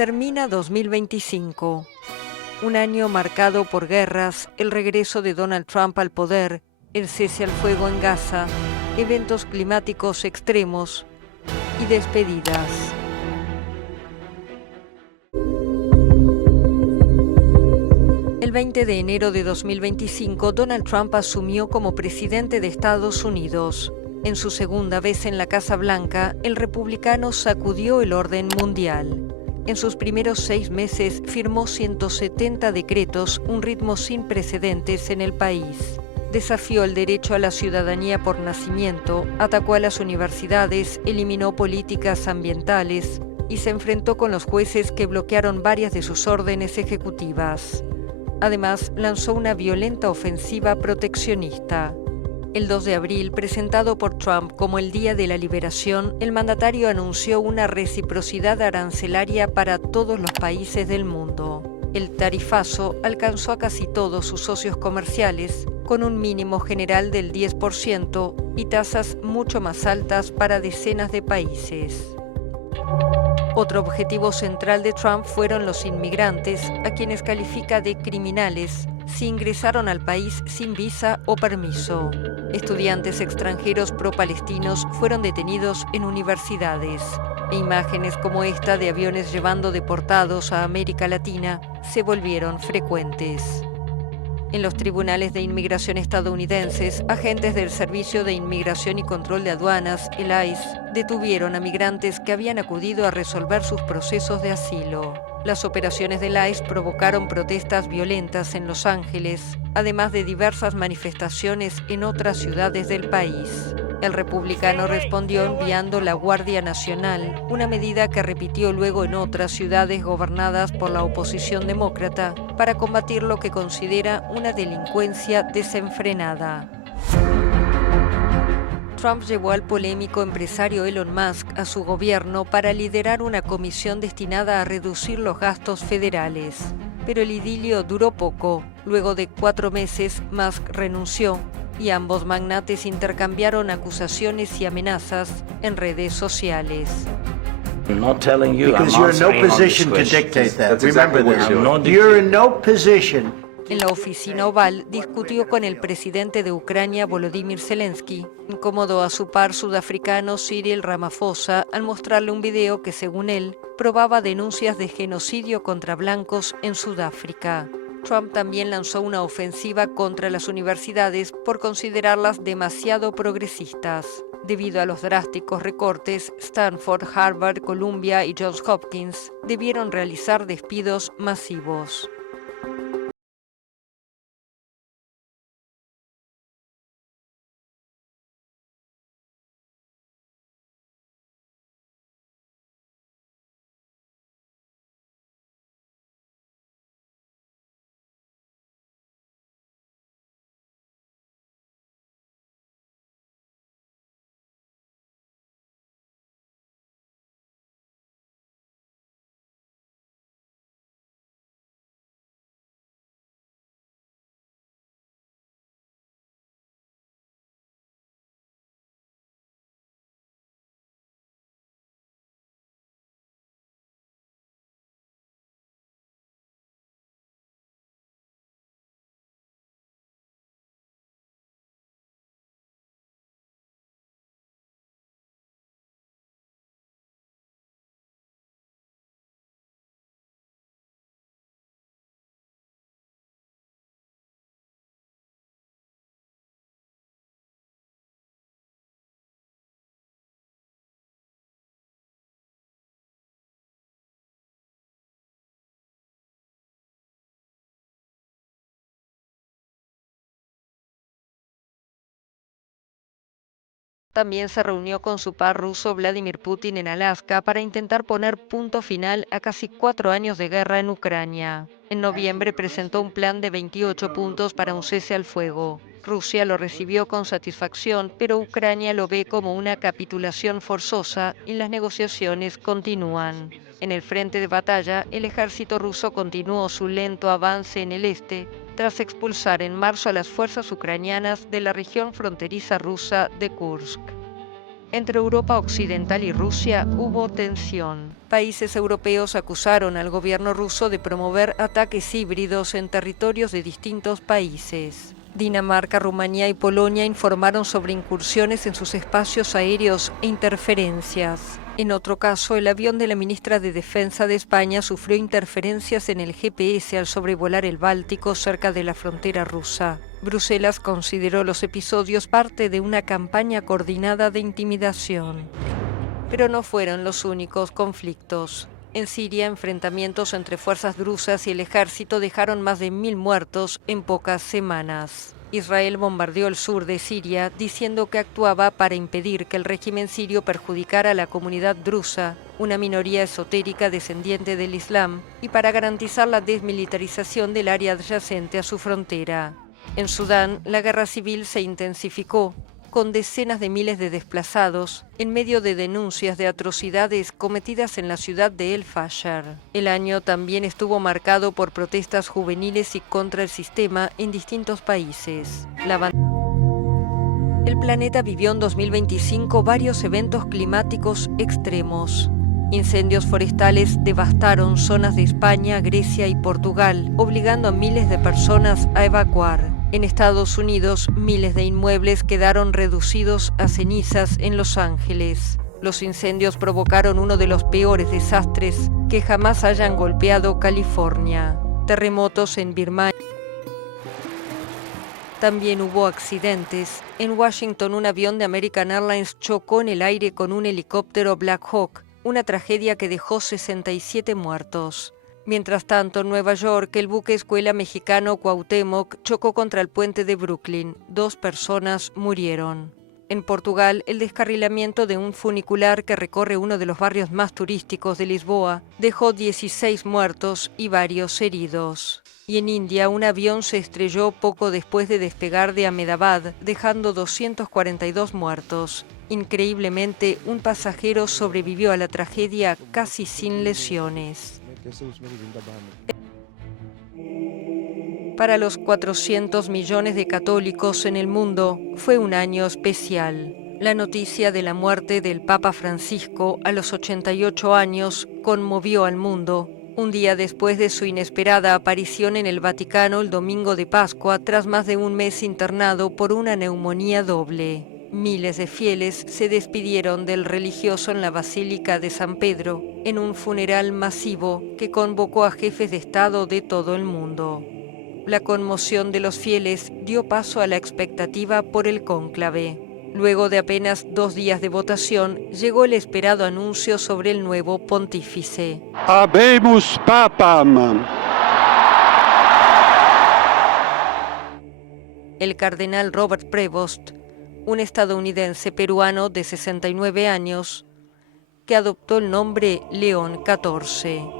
Termina 2025, un año marcado por guerras, el regreso de Donald Trump al poder, el cese al fuego en Gaza, eventos climáticos extremos y despedidas. El 20 de enero de 2025, Donald Trump asumió como presidente de Estados Unidos. En su segunda vez en la Casa Blanca, el republicano sacudió el orden mundial. En sus primeros 6 meses firmó 170 decretos, un ritmo sin precedentes en el país. Desafió el derecho a la ciudadanía por nacimiento, atacó a las universidades, eliminó políticas ambientales y se enfrentó con los jueces que bloquearon varias de sus órdenes ejecutivas. Además, lanzó una violenta ofensiva proteccionista. El 2 de abril, presentado por Trump como el Día de la Liberación, el mandatario anunció una reciprocidad arancelaria para todos los países del mundo. El tarifazo alcanzó a casi todos sus socios comerciales, con un mínimo general del 10% y tasas mucho más altas para decenas de países. Otro objetivo central de Trump fueron los inmigrantes, a quienes califica de criminales si ingresaron al país sin visa o permiso. Estudiantes extranjeros pro-palestinos fueron detenidos en universidades, e imágenes como esta de aviones llevando deportados a América Latina se volvieron frecuentes. En los tribunales de inmigración estadounidenses, agentes del Servicio de Inmigración y Control de Aduanas, el ICE, detuvieron a migrantes que habían acudido a resolver sus procesos de asilo. Las operaciones del ICE provocaron protestas violentas en Los Ángeles, además de diversas manifestaciones en otras ciudades del país. El republicano respondió enviando la Guardia Nacional, una medida que repitió luego en otras ciudades gobernadas por la oposición demócrata, para combatir lo que considera una delincuencia desenfrenada. Trump llevó al polémico empresario Elon Musk a su gobierno para liderar una comisión destinada a reducir los gastos federales. Pero el idilio duró poco. Luego de 4 meses, Musk renunció y ambos magnates intercambiaron acusaciones y amenazas en redes sociales. Because you're in no position to dictate that. Remember this. You're in no position. En la oficina oval discutió con el presidente de Ucrania, Volodymyr Zelensky, incómodo a su par sudafricano Cyril Ramaphosa al mostrarle un video que, según él, probaba denuncias de genocidio contra blancos en Sudáfrica. Trump también lanzó una ofensiva contra las universidades por considerarlas demasiado progresistas. Debido a los drásticos recortes, Stanford, Harvard, Columbia y Johns Hopkins debieron realizar despidos masivos. También se reunió con su par ruso Vladimir Putin en Alaska para intentar poner punto final a casi 4 años de guerra en Ucrania. En noviembre presentó un plan de 28 puntos para un cese al fuego. Rusia lo recibió con satisfacción, pero Ucrania lo ve como una capitulación forzosa y las negociaciones continúan. En el frente de batalla, el ejército ruso continuó su lento avance en el este, tras expulsar en marzo a las fuerzas ucranianas de la región fronteriza rusa de Kursk. Entre Europa Occidental y Rusia hubo tensión. Países europeos acusaron al gobierno ruso de promover ataques híbridos en territorios de distintos países. Dinamarca, Rumanía y Polonia informaron sobre incursiones en sus espacios aéreos e interferencias. En otro caso, el avión de la ministra de Defensa de España sufrió interferencias en el GPS al sobrevolar el Báltico cerca de la frontera rusa. Bruselas consideró los episodios parte de una campaña coordinada de intimidación. Pero no fueron los únicos conflictos. En Siria, enfrentamientos entre fuerzas drusas y el ejército dejaron más de 1000 muertos en pocas semanas. Israel bombardeó el sur de Siria, diciendo que actuaba para impedir que el régimen sirio perjudicara a la comunidad drusa, una minoría esotérica descendiente del Islam, y para garantizar la desmilitarización del área adyacente a su frontera. En Sudán, la guerra civil se intensificó, con decenas de miles de desplazados, en medio de denuncias de atrocidades cometidas en la ciudad de El Fasher. El año también estuvo marcado por protestas juveniles y contra el sistema en distintos países. El planeta vivió en 2025 varios eventos climáticos extremos. Incendios forestales devastaron zonas de España, Grecia y Portugal, obligando a miles de personas a evacuar. En Estados Unidos, miles de inmuebles quedaron reducidos a cenizas en Los Ángeles. Los incendios provocaron uno de los peores desastres que jamás hayan golpeado California. Terremotos en Birmania. También hubo accidentes. En Washington, un avión de American Airlines chocó en el aire con un helicóptero Black Hawk, una tragedia que dejó 67 muertos. Mientras tanto, en Nueva York, el buque escuela mexicano Cuauhtémoc chocó contra el puente de Brooklyn. 2 personas murieron. En Portugal, el descarrilamiento de un funicular que recorre uno de los barrios más turísticos de Lisboa dejó 16 muertos y varios heridos. Y en India, un avión se estrelló poco después de despegar de Ahmedabad, dejando 242 muertos. Increíblemente, un pasajero sobrevivió a la tragedia casi sin lesiones. Para los 400 millones de católicos en el mundo, fue un año especial. La noticia de la muerte del Papa Francisco a los 88 años conmovió al mundo, un día después de su inesperada aparición en el Vaticano el domingo de Pascua, tras más de un mes internado por una neumonía doble. Miles de fieles se despidieron del religioso en la Basílica de San Pedro, en un funeral masivo que convocó a jefes de Estado de todo el mundo. La conmoción de los fieles dio paso a la expectativa por el cónclave. Luego de apenas 2 días de votación, llegó el esperado anuncio sobre el nuevo pontífice. Habemus Papam. El cardenal Robert Prevost, un estadounidense peruano de 69 años, que adoptó el nombre León XIV.